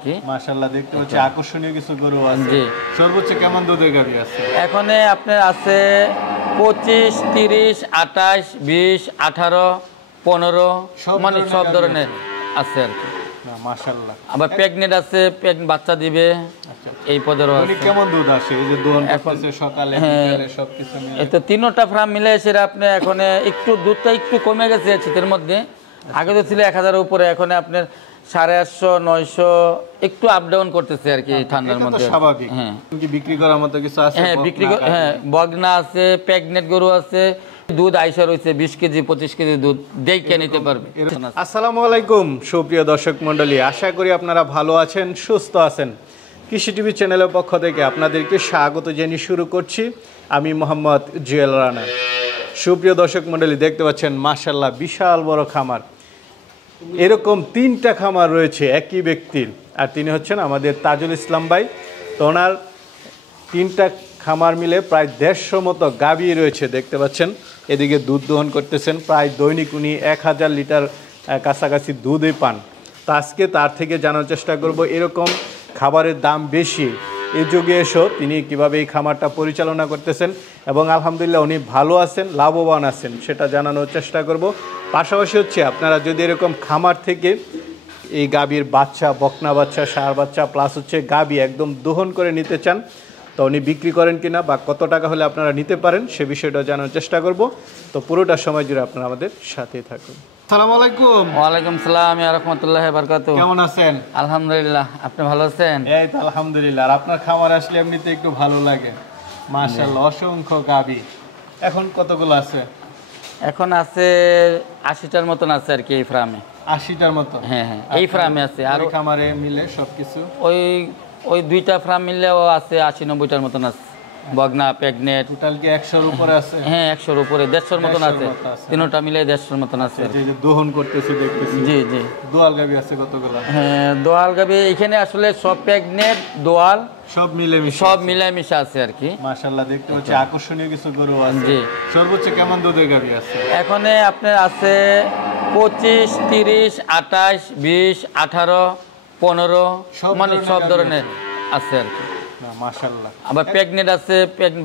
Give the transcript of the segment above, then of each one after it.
মাশাআল্লাহ দেখতে পাচ্ছি আকর্ষণীয় কিছু গরু আছে। জি। সর্বোচ্চ কেমন দুধের গাভী আছে? এখানে আপনার আছে 25, 30, 28, 20, 18, 15 মানে সব ধরনের আছে আর কি। মাশাআল্লাহ। আবার প্রেগনেন্ট আছে, বাচ্চা দিবে। আচ্ছা এই পদেরও আছে। কেমন দুধ আসে? এই যে দোহন করতেছে সকালে বিকালে সবকিছু মিলে। এই তো তিনটা ফার্ম মিলে সেটা আপনি এখন একটু দুধটা একটু কমে গেছে শীতের মধ্যে। আগে তো ছিল 1000 এর উপরে, এখন আপনার 850, 900 একটু আপ ডাউন করতেছে আর কি ঠান্ডার মধ্যে। স্বাভাবিক। হ্যাঁ কি বিক্রি করার মতো কিছু আছে? হ্যাঁ বিক্রি, হ্যাঁ বগনা আছে, প্রেগনেন্ট গরু আছে। দুধ আইসা রয়েছে 20 কেজি 25 কেজি দুধ দেখে নিতে পারবে। আসসালামু আলাইকুম সুপ্রিয় দর্শক মণ্ডলী, আশা করি আপনারা ভালো আছেন, সুস্থ আছেন। কৃষি টিভি চ্যানেলের পক্ষ থেকে আপনাদেরকে স্বাগত জানিয়ে শুরু করছি আমি মোহাম্মদ জুয়েল রানা। সুপ্রিয় দর্শক মণ্ডলী, দেখতে পাচ্ছেন মাশাআল্লাহ বিশাল বড় খামার। এরকম 3টা খামার রয়েছে একই ব্যক্তির, আর তিনি হচ্ছেন আমাদের তাজুল ইসলাম ভাই। তো ওনার 3টা খামার মিলে প্রায় 150 মতো গাভী রয়েছে দেখতে পাচ্ছেন। এদিকে দুধ দহন করতেছেন, প্রায় দৈনিক উনি 1000 লিটার কাছাকাছি দুধই পান। তো আজকে তার থেকে জানার চেষ্টা করব এরকম খাবারের দাম বেশি এই যুগে এসেও তিনি কীভাবে এই খামারটা পরিচালনা করতেছেন, এবং আলহামদুলিল্লাহ উনি ভালো আছেন, লাভবান আছেন, সেটা জানানোর চেষ্টা করব। পাশাপাশি হচ্ছে আপনারা যদি এরকম খামার থেকে এই গাভীর বাচ্চা, বকনা বাচ্চা, ষাঁড় বাচ্চা প্লাস হচ্ছে গাভী একদম দহন করে নিতে চান, তো উনি বিক্রি করেন কিনা বা কত টাকা হলে আপনারা নিতে পারেন সে বিষয়টা জানার চেষ্টা করব। তো পুরোটা সময় জুড়ে আপনারা আমাদের সাথেই থাকুন। আসসালামু আলাইকুম। ওয়ালাইকুম সালাম ওয়া রাহমাতুল্লাহি ওয়া বারাকাতুহু। কেমন আছেন? আলহামদুলিল্লাহ, আপনি ভালো আছেন? এই তো আলহামদুলিল্লাহ। আর আপনার খামার আসলে এমনিতে একটু ভালো লাগে। মাশাআল্লাহ অসংখ্য গাভী। এখন কতগুলো আছে? এখন আছে 80টার মতন আছে আর কি এই ফার্মে। 80টার মতো? হ্যাঁ হ্যাঁ এই ফার্মে আছে। আর খামারে মিলে সবকিছু ওই 2টা ফার্ম মিললেও আছে 80-90টার মতন আছে। বগনা প্রেগনেন্ট টোটাল কি 100 এর উপরে আছে? হ্যাঁ 100 এর উপরে, 150 মতন আছে। তিনটা মিলে 150 মতন আছে। এই যে দহন করতেছি দেখতেছি। জি জি। দোয়াল গাভী আছে কতগুলো? হ্যাঁ দোয়াল গাভী এখানে আসলে সব প্রেগনেন্ট দোয়াল সব মিলেমিশে আছে আর কি। মাশাআল্লাহ দেখতে পাচ্ছি আকর্ষণীয় কিছু গরু আছে। জি। সর্বোচ্চ কেমন দুধের গাভী আছে? এখানে আপনার আছে 25, 30, 28, 20, 18, 15 মানে সব ধরনের আছে আর কি। মাশাআল্লাহ। আবার প্রেগনেন্ট আছে,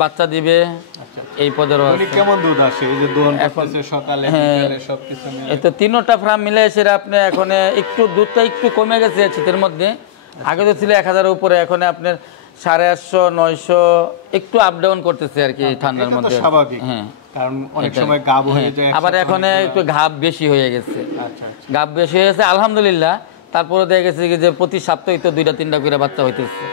বাচ্চা দিবে। আচ্ছা এই পদেরও আছে। কেমন দুধ আসে? এই যে দোহন করতেছে সকালে বিকালে সবকিছু মিলে। এই তো তিনটা ফার্ম মিলে সেটা আপনি এখন একটু দুধটা একটু কমে গেছে শীতের মধ্যে। আগে তো ছিল 1000 এর উপরে, এখন আপনার 850, 900 একটু আপ ডাউন করতেছে আর কি ঠান্ডার মধ্যে। স্বাভাবিক। হ্যাঁ কারণ অনেক সময় গাব হয়ে যায়। আবার এখন একটু ঘাব বেশি হয়ে গেছে। আচ্ছা আচ্ছা গাব বেশি হয়ে গেছে আলহামদুলিল্লাহ। তারপরে দেখা গেছে যে প্রতি সপ্তাহে তো 2টা-3টা করে বাচ্চা হইতেছে।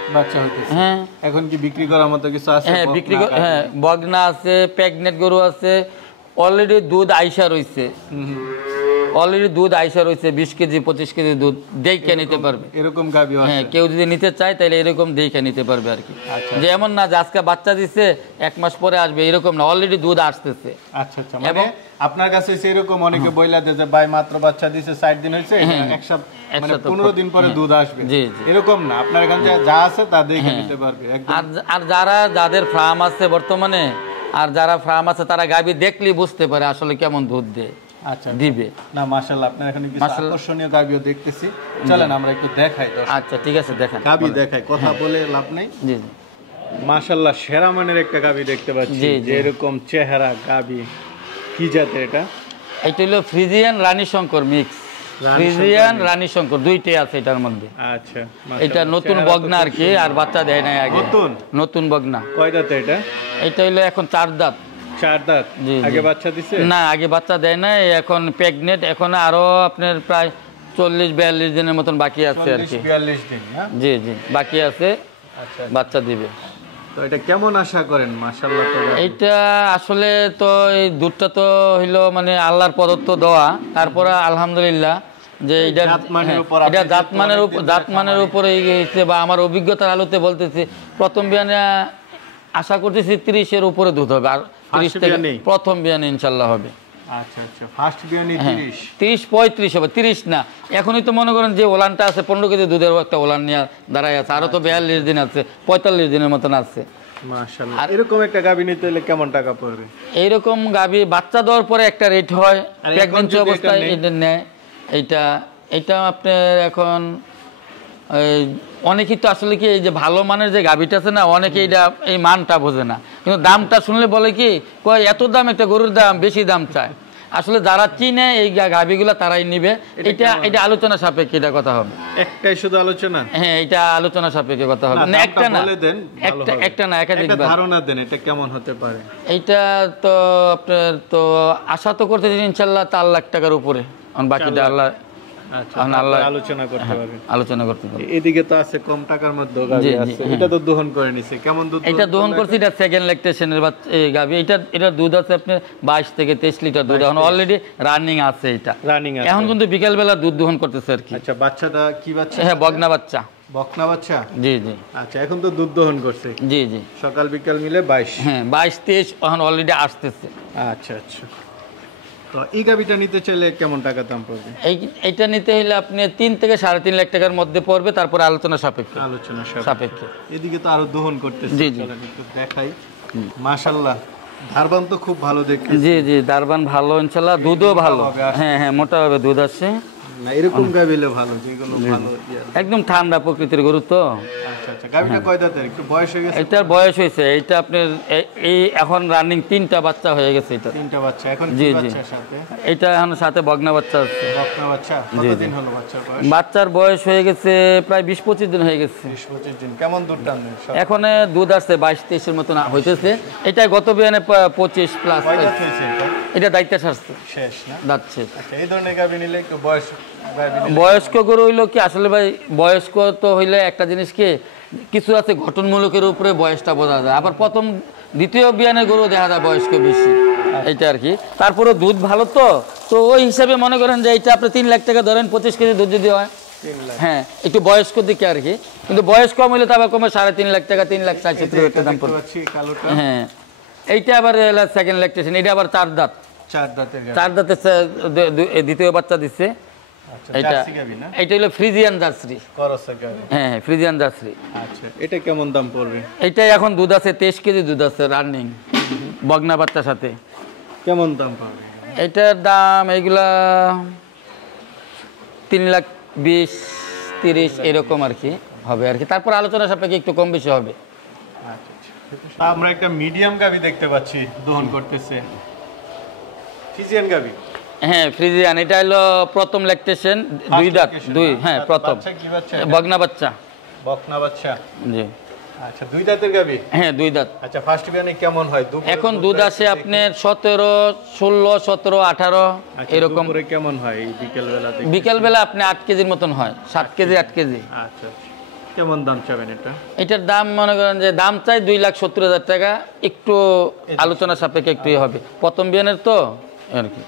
হ্যাঁ এখন কি বিক্রি করার মতো কিছু আছে? হ্যাঁ বিক্রি, হ্যাঁ বগনা আছে, প্রেগনেন্ট গরু আছে। অলরেডি দুধ আইসা রয়েছে, 20 কেজি 25 কেজি দুধ দেখে নিতে পারবে। এরকম গাভী আছে? হ্যাঁ কেউ যদি নিতে চায় তাহলে এরকম দেখে নিতে পারবে আর কি। যে এমন না যে আজকে বাচ্চা দিচ্ছে 1 মাস পরে আসবে, এরকম না, অলরেডি দুধ আসতেছে। আচ্ছা আচ্ছা। মানে আপনার কাছে এরকম অনেকে বইলা দেয় যে ভাই মাত্র বাচ্চা দিছে 60 দিন হইছে, এক সপ্তাহ মানে 15 দিন পরে দুধ আসবে। এরকম না, আপনার এখানে যা আছে তা দেখে নিতে পারবে একদম। আর যাদের ফার্ম আছে বর্তমানে, আর যারা ফার্ম আছে তারা গাভী দেখলেই বুঝতে পারে আসলে কেমন দুধ দেয়। আচ্ছা দিবে না। মাশাআল্লাহ আপনার এখানে কিছু আকর্ষণীয় গাভীও দেখতেছি, চলেন আমরা একটু দেখাই। আচ্ছা ঠিক আছে, দেখান। গাভী দেখাই, কথা বলে লাভ নেই। জি জি। মাশাআল্লাহ সেরা মানের একটা গাভী দেখতে পাচ্ছি, যে এরকম চেহারা গাভী। কি জাতের এটা? এটা হলো ফ্রিজিয়ান রানী শঙ্কর মিক্স। ফ্রিজিয়ান রানী শঙ্কর দুইটাই আছে এটার মধ্যে। আচ্ছা এটা নতুন বগনা আর কি, আর বাচ্চা দেয় নাই আগে। নতুন বগনা। কয় দাঁত এটা? এটা হলো এখন 4 দাঁত। 4 দাঁত? আগে বাচ্চা দিছে? না আগে বাচ্চা দেয় না, এখন প্রেগনেন্ট। এখন আরো আপনার প্রায় 40-42 দিনের মতন বাকি আছে আর কি। 40-42 দিন? জি জি বাকি আছে। আচ্ছা বাচ্চা দিবে। তো এটা কেমন আশা করেন? মাশাআল্লাহ তো এটা আসলে তো এই দুধটা তো হইলো মানে আল্লাহর প্রদত্ত দোয়া। তারপরে আলহামদুলিল্লাহ যে এটা জাতমানের উপরে বা আমার অভিজ্ঞতার আলোতে বলতেছি, প্রথম বিয়ানে আশা করতেছি 30-এর উপরে দুধ হবে। আর 30 থেকে প্রথম বিয়ানে ইনশাল্লাহ হবে। আচ্ছা আচ্ছা ফার্স্ট বিয়ানে 30-35 হবে, 30 না। এখনই তো মনে করেন যে ওলানটা আছে 15 কেজি দুধের একটা ওলান নিয়ে দাঁড়ায় আছে, আরো তো 42 দিন আছে, 45 দিনের মতন আছে। মাশাআল্লাহ। আর এরকম একটা গাভী নিতে হলে কেমন টাকা পড়বে? এইরকম গাভী বাচ্চা দেওয়ার পরে একটা রেট হয়, প্রেগন্যান্সি অবস্থায় এটা নেয়। এটা আপনার এখন এই অনেকেই তো আসলে কি এই যে ভালো মানের যে গাভীটা আছে না, অনেকে এটা এই মানটা বোঝে না, কিন্তু দামটা শুনলে বলে কি কয় এত দাম, একটা গরুর দাম বেশি দাম চায়। আসলে যারা চিনে এই গাভীগুলো তারাই নিবে। এটা আলোচনা সাপেক্ষে এটা কথা হবে। একটাই শুধু আলোচনা? হ্যাঁ, এটা আলোচনা সাপেক্ষে কথা হবে। না, একটা না, একটা না, একাধিক ধারণা দেন এটা কেমন হতে পারে। এইটা তো আপনার তো আশা তো করতে ইনশাল্লাহ 4 লাখ টাকার উপরে, বাকিটা আল্লাহ আলোচনা করতে পারবেন। আলোচনা করতে পারবেন। এদিকে তো আছে কম টাকার মধ্যে গাভী আছে, এটা তো দহন করে নিছে। কেমন দুধ? এটা দহন করছে, এটা সেকেন্ড ল্যাকটেশনের গাভী। এটা দুধ আছে আপনার 22 থেকে 23 লিটার দুধ, এখন অলরেডি রানিং আছে। এটা রানিং আছে, এখন কিন্তু বিকেল বেলা দুধ দহন করতেছে আর কি। আচ্ছা, বাচ্চাটা কি বাচ্চা? হ্যাঁ, বকনা বাচ্চা। বকনা বাচ্চা? জি জি। আচ্ছা, এখন তো দুধ দহন করছে? জি জি, সকাল বিকাল মিলে 22। হ্যাঁ, 22-23 এখন অলরেডি আসতেছে। আচ্ছা আচ্ছা, তো এই গাভীটা নিতে চাইলে কেমন টাকা দাম পড়বে? এইটা নিতে হলে আপনি 3 থেকে 3.5 লাখ টাকার মধ্যে পড়বে, তারপর আলোচনা সাপেক্ষে। সাপেক্ষে। এদিকে তো আরো দহন করতেছে। জি জি, একটু দেখাই। মাশাআল্লাহ, ধারবান তো খুব ভালো দেখতে। জি জি, ধারবান ভালো ইনশাআল্লাহ, দুধও ভালো। হ্যাঁ হ্যাঁ, মোটা হবে দুধ আসছে না, এরকম গাভীলে ভালো, যেগুলো ভালো একদম ঠান্ডা প্রকৃতির গরু তো। আচ্ছা আচ্ছা, গাভীটা কয় দাঁতের? একটু বয়স হয়ে গেছে? এটার বয়স হয়েছে, এটা আপনার এই এখন রানিং 3টা বাচ্চা হয়ে গেছে। এটা 3টা বাচ্চা এখন? জি কি জি, বাচ্চার সাথে? এটা এখন সাথে বকনা বাচ্চা আছে। বকনা বাচ্চা? কতদিন হলো বাচ্চার বয়স? বাচ্চার বয়স হয়ে গেছে প্রায় 20-25 দিন হয়ে গেছে। 20-25 দিন। কেমন দুধ টানবেন? এখন দুধ আসছে 22-23 এর মতন হইতেছে। এটা গত বিয়ানে 25 প্লাস। কয় দাঁত হয়েছে এটা? এটা দায়িত্ব সারছে, শেষ না? দাঁত শেষ। আচ্ছা, এই ধরনের গাভী নিলে একটু বয়স্ক গরু হইলো কি আসলে ভাই, বয়স্ক তো হইলে একটা জিনিস কি, কিছু আছে গঠনমূলকের উপরে বয়সটা বোঝা যায়, আবার প্রথম দ্বিতীয় বিয়ানের গরু দেখা যায় বয়স্ক বেশি, এইটা আর কি। তারপরে দুধ ভালো তো ওই হিসাবে মনে করেন যে এইটা আপনি 3 লাখ টাকা ধরেন, 25 কেজি দুধ যদি হয়, হ্যাঁ একটু বয়স্ক দিকে আর কি। কিন্তু বয়স কম হইলে তারপর কমে 3.5 লাখ টাকা, 3 লাখ 60 একটা দাম পড়বে। হ্যাঁ, এইটা আবার সেকেন্ড ল্যাকটেশন, এটা আবার 4 দাঁত। 4 দাঁতের দ্বিতীয় বাচ্চা দিচ্ছে। এটা হলো ফ্রিজিয়ান জার্সি। হ্যাঁ, ফ্রিজিয়ান জার্সি। আচ্ছা, এটা কেমন দাম পড়বে? এটা এখন দুধ আছে 23 কেজি দুধ আছে রানিং, বগনা বাচ্চার সাথে। কেমন দাম পড়বে? এটার দাম এইগুলা 3,20,30 এরকম আর কি হবে আর কি, তারপর আলোচনা সাপেক্ষে একটু কম বেশি হবে। আমরা একটা মিডিয়াম গাভী দেখতে পাচ্ছি দহন করতেছে, ফ্রিজিয়ান গাভী। হ্যাঁ, ফ্রিজিয়ান। এটা হলো প্রথম ল্যাকটেশন, 2 দাঁত, 2। হ্যাঁ, প্রথম বগনা বাচ্চা। বকনা বাচ্চা? জি। আচ্ছা, 2 দাঁতের গাভী? হ্যাঁ, 2 দাঁত। আচ্ছা, ফার্স্ট বিয়ানে কেমন হয় দুধ? এখন দুধ আসে আপনার 17, 16, 17, 18 এরকম। কেমন হয় বিকেল বেলাতে? বিকেল বেলা আপনি 8 কেজির মতন হয়, 7 কেজি 8 কেজি। আচ্ছা, কেমন দাম চাবেন এটা? এটার দাম মনে করেন যে দাম চাই 2,70,000 টাকা, একটু আলোচনা সাপেক্ষে একটু হবে, প্রথম বিয়ানের তো আর কি।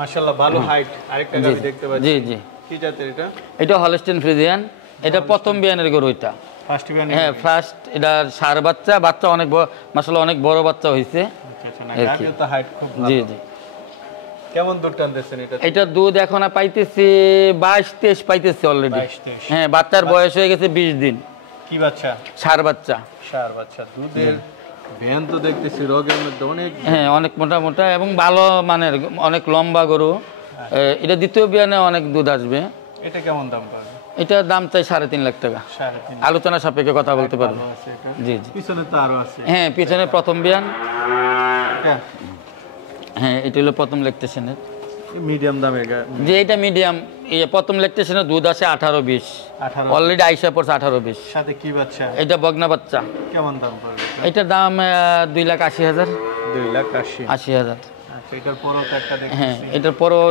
মাশাআল্লাহ, ভালো হাইট। আরেকটা গাভী দেখতে পাচ্ছি। জি জি। কি জাতের এটা? এটা হলস্টেইন ফ্রিজিয়ান। এটা প্রথম বিয়ানের গরু এটা। ফার্স্ট বিয়ান? হ্যাঁ, ফার্স্ট। এটা সার বাচ্চা, বাচ্চা অনেক বড়, মাশাআল্লাহ অনেক বড় বাচ্চা হইছে। আচ্ছা, না গাভীও তো হাইট খুব ভালো। জি জি। কেমন দুধ টানতেছেন এটা? এটা দুধ এখন পাইতেছি 22-23 পাইতেছি অলরেডি। 22-23? হ্যাঁ, বাচ্চার বয়স হয়ে গেছে 20 দিন। কি বাচ্চা? সার বাচ্চা। সার বাচ্চা। দুধের ভ্যান তো দেখতেছি রগের মধ্যে অনেক। হ্যাঁ, অনেক মোটা মোটা এবং ভালো মানের, অনেক লম্বা গরু। এটা দ্বিতীয় বিয়ানে অনেক দুধ আসবে। এটা কেমন দাম পাবে? এটার দাম চাই 3.5 লাখ টাকা। আলোচনা সাপেক্ষে কথা বলতে পারবো। জি জি। পিছনে তো আরো আছে? হ্যাঁ, পিছনে প্রথম বিয়ান। এটা? হ্যাঁ, এটা হলো প্রথম ল্যাকটেশনের। মিডিয়াম দামের যে এটা মিডিয়াম, প্রথম ল্যাকটেশনের দুধ আসে 18-20, অলরেডি আইসা পড়ছে 18-20। সাথে কি বাচ্চা? এটা বগনা বাচ্চা। কেমন দাম পড়বে? এটার দাম 2,80,000। 2,80,000। আচ্ছা, এটার পরও তো একটা দেখতেছি। হ্যাঁ, এটার পরও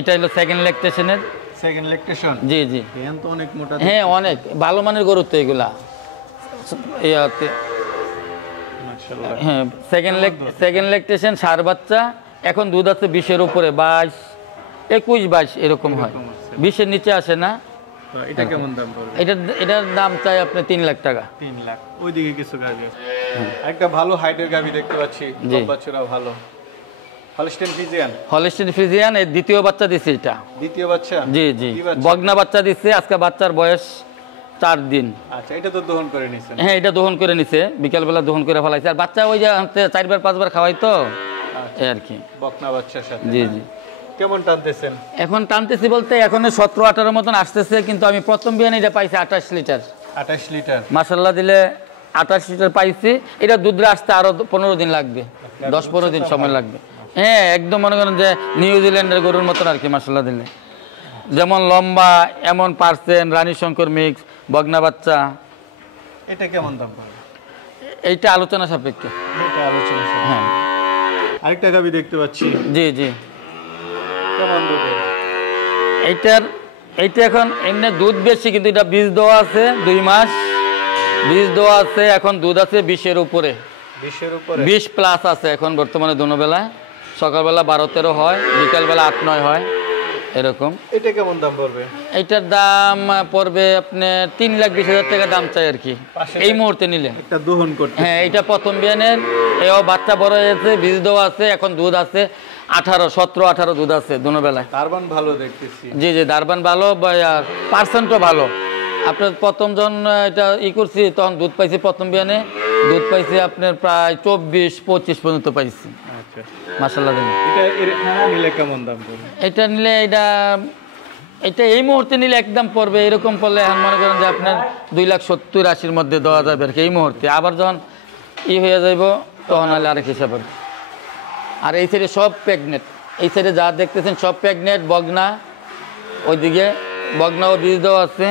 এটা হলো সেকেন্ড ল্যাকটেশনের। Second lactation? জি জি। ভ্যান তো অনেক মোটা। হ্যাঁ, অনেক ভালো মানের গরু তো এগুলা। মাশাআল্লাহ। হ্যাঁ, সেকেন্ড ল্যাকটেশন, সার বাচ্চা। এখন দুধ আছে 20-এর উপরে, 22, 21-22 এরকম হয়, 20-এর নিচে আসে না। এটা কেমন দাম পড়বে? এটার দাম চাই আপনি 3 লাখ টাকা। 3 লাখ। ওইদিকে কিছু গাভী আছে। একটা ভালো হাইটের গাভী দেখতে পাচ্ছি, বাচ্চারা ভালো। Holstein Friesian? হলস্টেইন ফ্রিজিয়ান, এর দ্বিতীয় বাচ্চা দিছে এটা। দ্বিতীয় বাচ্চা? জি জি। বগনা বাচ্চা দিছে, আজকে বাচ্চার বয়স 4 দিন। আচ্ছা, এটা তো দহন করে নিছেন? হ্যাঁ, এটা দহন করে নিছে, বিকাল বেলা দহন করে ফেলাইছে। আর বাচ্চা ওই যে 4-5 বার খাওয়াই তো, এই আর কি। বকনা বাচ্চার সাথে? জি জি। কেমন টানতেছেন? এখন টানতেছি বলতে এখন 17-18 মতন আসতেছে, কিন্তু আমি প্রথম বিয়ানে এটা পাইছি 28 লিটার। 28 লিটার মাশাআল্লাহ দিলে 28 লিটার পাইছি। এটা দুধরে আসতে আরো 15 দিন লাগবে, 10-15 দিন সময় লাগবে। হ্যাঁ, একদম মনে করেন যে নিউজিল্যান্ডের গরুর মতন আর কি মাশাআল্লাহ দিলে। যেমন লম্বা, এমন পার্সেন্ট, রানী শঙ্কর মিক্স, বগনা বাচ্চা। এটা কেমন দাম পড়বে? এইটা আলোচনা সাপেক্ষে। এটা আলোচনা সাপেক্ষে। হ্যাঁ, আরেকটা গাবি দেখতে পাচ্ছি, জি জি। কেমন দুধের? এইটা এখন এমনি দুধ বেশি, কিন্তু এটা বীজ দেওয়া আছে 2 মাস বীজ দেওয়া আছে। এখন দুধ আছে 20-এর উপরে, 20-এর উপরে, 20 প্লাস আছে এখন বর্তমানে। দুনো বেলায় সকালবেলা 12-13 হয়, বিকালবেলা 8-9 হয় এরকম। এটা কেমন দাম পড়বে? এইটার দাম পড়বে আপনার 3,20,000 টাকা দাম চাই আর কি এই মুহূর্তে নিলে। একটা দহন করতে, হ্যাঁ, এইটা প্রথম বিয়ানের। এও বাচ্চা বড় হয়েছে, বীজ দেওয়া আছে, এখন দুধ আছে 17-18 দুধ আছে দুনো বেলায়। দারবান ভালো দেখতেছি। জি জি, দারবান ভালো, আর পার্সেন্টও ভালো। আপনার প্রথম যখন এটা করছি তখন দুধ পাইছি, প্রথম বিয়ানে দুধ পাইছি আপনার প্রায় 24-25 পর্যন্ত পাইছি। আচ্ছা, মাশাআল্লাহ। এটা নিলে কেমন দাম পড়বে? এটা নিলে এটা এই মুহূর্তে নিলে একদম পড়বে, এরকম পড়লে এখন মনে করেন যে আপনার 2,70,000-80-র মধ্যে দেওয়া যাবে আর কি এই মুহূর্তে। আবার যখন হয়ে যাইব তখন হলে আরেক হিসাব আর কি। আর এই সাইডে সব প্রেগনেন্ট, এই সাইডে যা দেখতেছেন সব প্রেগনেন্ট বগনা। ওইদিকে বগনাও বীজ দেওয়া আছে।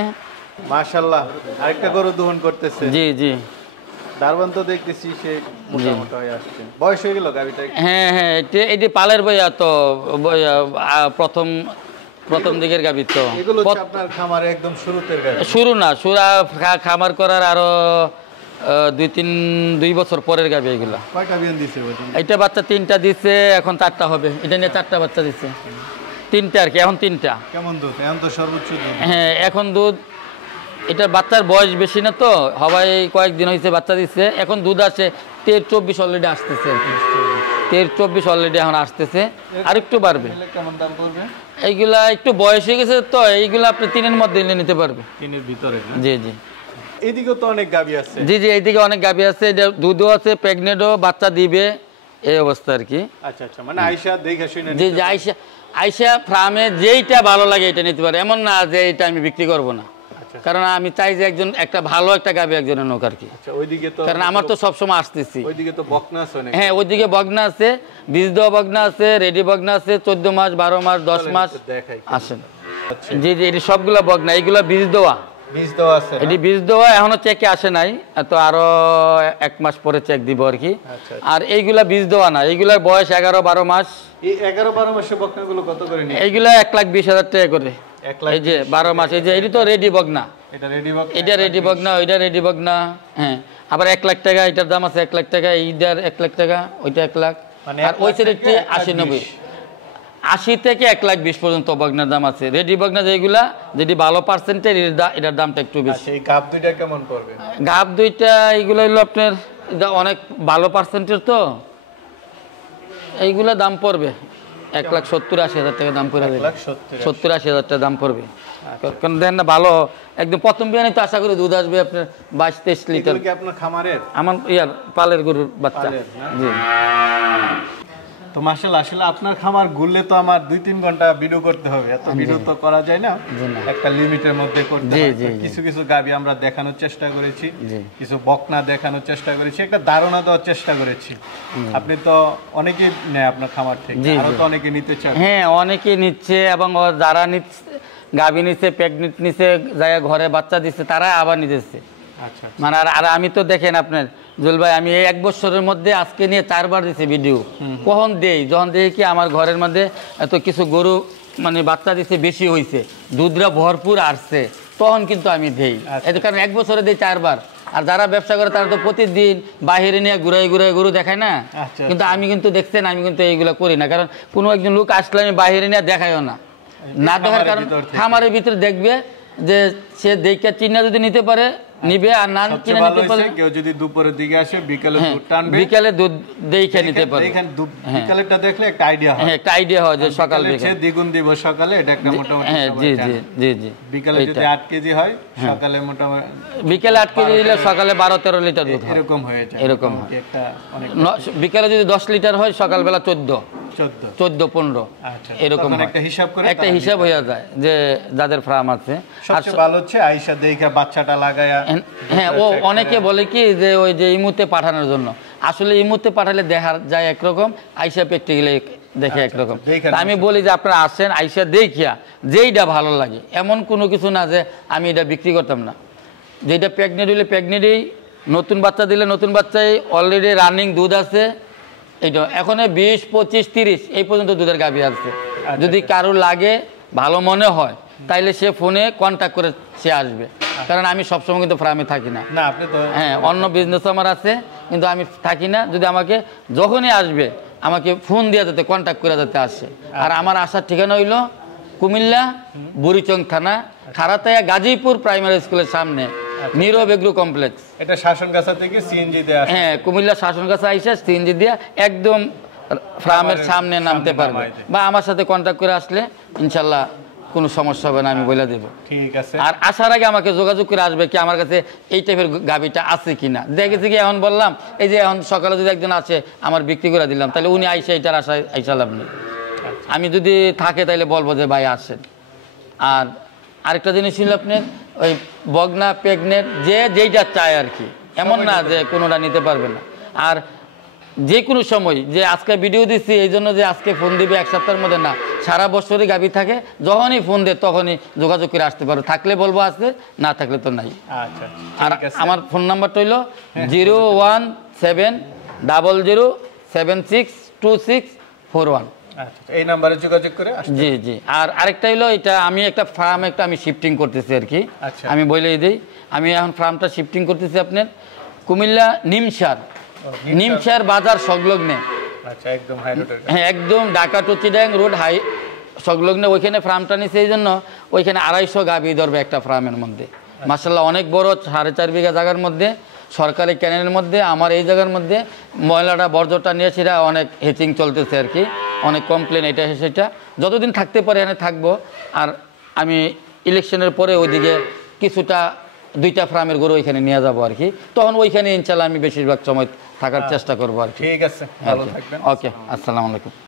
মাশাআল্লাহ, আরেকটা গরু দহন করতেছে। জি জি, দারবান তো দেখতেছি সে মোটামুটি হয়ে আসছে। বয়স হয়ে গেল গাবিটা? হ্যাঁ হ্যাঁ, এটি পালের বইয়া তো প্রথম দিকের গাভী তো। এগুলো হচ্ছে আপনার খামারে একদম শুরুতের গাভী? শুরু না, খামার করার আরো 2 বছর পরের গাভী এগুলা। কয়টা বিয়ান দিছে? এটা বাচ্চা 3টা দিছে, এখন 4টা হবে। এটা নিয়ে 4টা বাচ্চা দিছে, 3টা আর কি, এখন 3টা। কেমন দুধ এখন? তো সর্বোচ্চ দুধ। হ্যাঁ, এখন দুধ, এটার বাচ্চার বয়স বেশি না তো, হবাই কয়েকদিন হয়েছে বাচ্চা দিচ্ছে। এখন দুধ আছে 13-24 অলরেডি আসতেছে, 13-24 অলরেডি এখন আসতেছে, আর একটু বাড়বে। কেমন দাম পড়বে? এইগুলা একটু বয়স হয়ে গেছে তো, এইগুলা আপনি 3-এর মধ্যে নিতে পারবে। 3-এর ভিতরে? জি জি। এইদিকেও তো অনেক গাভী আছে। জি জি, এইদিকে অনেক গাভী আছে, দুধও আছে, প্রেগনেন্টও, বাচ্চা দিবে, এই অবস্থা আর কি। আচ্ছা আচ্ছা, মানে আয়শা দেখে শুনে? জি জি, আয়শা ফার্মে যেইটা ভালো লাগে এটা নিতে পারে, এমন না যে এইটা আমি বিক্রি করবো না। কারণ আমি চাই যে একটা ভালো একটা গাভী একজনের নোক আর কি। ওইদিকে তো, কারণ আমার তো সবসময় আসতেছি। ওইদিকে তো বকনা আছে? হ্যাঁ, ওইদিকে বগনা আছে, বীজ দেওয়া বগনা আছে, রেডি বগনা আছে, 14 মাস, 12 মাস, 10 মাস আসেন। জি জি, এটি সবগুলা বগনা, এইগুলা বীজ দেওয়া। বীজ দেওয়া আছে? এটি বীজ দেওয়া, এখনো চেকে আসে নাই, তো আরো 1 মাস পরে চেক দিব আর কি। আর এইগুলা বীজ দেওয়া না, এইগুলার বয়স 11-12 মাস। এই 11-12 মাসে বকনাগুলো কত করে নিয়ে? এইগুলা 1,20,000 টাকা করে। এই যে 12 মাস, এই যে এটি তো রেডি বগনা। এটা রেডি বকনা? এটা রেডি বগনা, ওইটা রেডি বগনা। হ্যাঁ, আবার 1 লাখ টাকা এটার দাম আছে, 1 লাখ টাকা। এইটার 1 লাখ টাকা, ওইটা 1 লাখ। আর ওই সাইডেরটি 80-90, 80 থেকে 1,20,000 পর্যন্ত বগনার দাম আছে। রেডি বগনা যেগুলা, যেটি ভালো পার্সেন্টের, এটার দামটা একটু বেশি। এই গাব দুইটা কেমন পড়বে? গাব দুইটা এইগুলো হলো আপনার অনেক ভালো পার্সেন্টের তো, এইগুলা দাম পড়বে 1,70,000-80,000 টাকা দাম পড়বে। 1,70,000-80,000 টাকা দাম পড়বে। কারণ দেখেন না, ভালো একদম প্রথম বিয়ানে তো আশা করি দুধ আসবে আপনার 22-23 লিটার। কি আপনার খামারের? আমার পালের গরুর বাচ্চা। জি। তো মাশাআল্লাহ, আসলে আপনার খামার ঘুরলে তো আমার 2-3 ঘন্টা ভিডিও করতে হবে, এত ভিডিও তো করা যায় না, একটা লিমিটের মধ্যে করতে হবে। কিছু কিছু গাভী আমরা দেখানোর চেষ্টা করেছি, কিছু বকনা দেখানোর চেষ্টা করেছি, একটা ধারণা দেওয়ার চেষ্টা করেছি। আপনি তো অনেকেই নেয় আপনার খামার থেকে, আরো তো অনেকে নিতে চান? হ্যাঁ, অনেকেই নিচ্ছে, এবং যারা নিচ্ছে, গাভী নিচ্ছে, প্রেগনেন্ট নিচ্ছে, যারা ঘরে বাচ্চা দিচ্ছে, তারা আবার নিতেছে। আচ্ছা, মানে আর আমি তো দেখেন আপনার জুয়েল ভাই, আমি এই 1 বছরের মধ্যে আজকে নিয়ে 4 বার দিছি ভিডিও। কখন দেই, যখন দেখি কি আমার ঘরের মধ্যে এত কিছু গরু মানে বাচ্চা দিচ্ছে, বেশি হয়েছে, দুধরা ভরপুর আসছে, তখন কিন্তু আমি দেই। এত কারণ 1 বছরে দেই 4 বার। আর যারা ব্যবসা করে তারা তো প্রতিদিন বাহিরে নিয়ে ঘুরাই ঘুরাই গরু দেখায় না। কিন্তু আমি কিন্তু দেখছেন, আমি কিন্তু এইগুলো করি না, কারণ কোনো একজন লোক আসলে আমি বাহিরে নিয়ে দেখাইও না, না দেখার কারণ খামারের ভিতরে দেখবে যে সে দেখে চিন্তা যদি নিতে পারে নিবে, আর না চিন্তা নিতে পারে কেউ যদি দুপুরের দিকে আসে, বিকালে দুধ টানবে, বিকালে দুধ দেখে নিতে পারে। এখানে বিকালেরটা দেখলে একটা আইডিয়া হয়। হ্যাঁ, একটা আইডিয়া হয় যে সকাল বিকালে দ্বিগুণ দিব সকালে, এটা একটা মোটামুটি। হ্যাঁ, জি জি জি জি। বিকালে যদি 8 কেজি হয়, সকালে মোটামুটি, বিকালে 8 কেজি দিলে সকালে 12-13 লিটার দুধ এরকম হয়ে যায়। এরকম হয়। একটা অনেক, বিকালে যদি 10 লিটার হয়, সকালবেলা 14। 14 14-15 আচ্ছা এরকম তখন হয়। একটা হিসাব করে একটা হিসাব হয়ে যায় যে যাদের ফার্ম আছে। আর সবচেয়ে ভালো হচ্ছে আয়েশা দেখে বাচ্চাটা লাগায়া হ্যাঁ, ও অনেকে বলে কি যে ওই যে ইমুতে পাঠানোর জন্য, আসলে ইমুতে পাঠালে দেখা যায় একরকম, আইসা প্র্যাকটিক্যালি দেখে একরকম। তা আমি বলি যে আপনারা আসেন, আইসা দেখিয়া যেইটা ভালো লাগে, এমন কোনো কিছু না যে আমি এটা বিক্রি করতাম না। যেটা প্রেগনেন্ট হইলে প্রেগনেন্টই, নতুন বাচ্চা দিলে নতুন বাচ্চাই, অলরেডি রানিং দুধ আছে। এইটা এখন 20, 25, 30 এই পর্যন্ত দুধের গাভী আছে। যদি কারো লাগে ভালো মনে হয় তাইলে সে ফোনে কন্ট্যাক্ট করে সে আসবে, কারণ আমি সবসময় কিন্তু ফার্মে থাকি না। না আপনি তো হ্যাঁ, অন্য বিজনেস আমার আছে, কিন্তু আমি থাকি না। যদি আমাকে যখনই আসবে আমাকে ফোন দিয়ে যাতে কন্ট্যাক্ট করে যাতে আসে। আর আমার আসার ঠিকানা হইল কুমিল্লা বুড়িচং থানা, খারাতায়া গাজীপুর প্রাইমারি স্কুলের সামনে, নীরব এগ্রো কমপ্লেক্স। এটা শাসনগাছা থেকে সিএনজি তে আসে। হ্যাঁ, কুমিল্লা শাসনগাছা আইসা সিএনজি দিয়ে একদম ফার্মের সামনে নামতে পারবে, বা আমার সাথে কন্ট্যাক্ট করে আসলে ইনশাল্লাহ কোনো সমস্যা হবে না, আমি বলে দেবো। ঠিক আছে। আর আসার আগে আমাকে যোগাযোগ করে আসবে কি আমার কাছে এই টাইপের গাভিটা আছে কিনা। দেখেছি কি এখন বললাম, এই যে এখন সকালে যদি একজন আসে আমার বিক্রি করে দিলাম, তাহলে উনি আইসা এইটার আশায় আইসা লাভ নেই। আমি যদি থাকে তাহলে বলবো যে ভাই আসেন। আর আরেকটা জিনিস ছিল আপনার ওই বগনা প্রেগনেন্ট যে যেইটা চায় আর কি, এমন না যে কোনোটা নিতে পারবে না। আর যে কোনো সময় যে আজকে ভিডিও দিচ্ছি এই জন্য যে আজকে ফোন দিবে এক সপ্তাহের মধ্যে না, সারা বছরই গাভী থাকে, যখনই ফোন দেয় তখনই যোগাযোগ করে আসতে পারো, থাকলে বলবো আসতে, না থাকলে তো নাই। আচ্ছা আর ঠিক আছে। আমার ফোন নাম্বারটা হইল 01776262641। আচ্ছা এই নম্বরে যোগাযোগ করে আসতে। জি জি। আর আরেকটা হইলো এটা আমি একটা ফার্ম আমি শিফটিং করতেছি আর কি। আচ্ছা। আমি বলেই দিই, আমি এখন ফার্মটা শিফটিং করতেছি আপনার কুমিল্লা নিমসার, নিমসার বাজার সংলগ্নে। আচ্ছা একদম হাই রোডের। হ্যাঁ, একদম Dhaka to Chittagong road high সংলগ্নে ওইখানে ফার্মটা নিছে। এই জন্য ওইখানে 250 গাভী ধরবে একটা ফার্মের মধ্যে। মাশাআল্লাহ অনেক বড়, 4.5 বিঘা জায়গার মধ্যে, সরকারি ক্যানেলের মধ্যে, আমার এই জায়গার মধ্যে ময়লাটা বর্জ্যটা নিয়ে সেটা অনেক হেচিং চলতেছে আর কি, অনেক কমপ্লেন এটা সেটা। যতদিন থাকতে পারে এখানে থাকবো। আর আমি ইলেকশনের পরে ওইদিকে কিছুটা 2টা ফার্মের গরু ওইখানে নিয়ে যাবো আর কি, তখন ওইখানে ইনশাল্লাহ আমি বেশিরভাগ সময় থাকার চেষ্টা করবো আর কি। ঠিক আছে, ভালো থাকবেন। ওকে, আসসালামু আলাইকুম।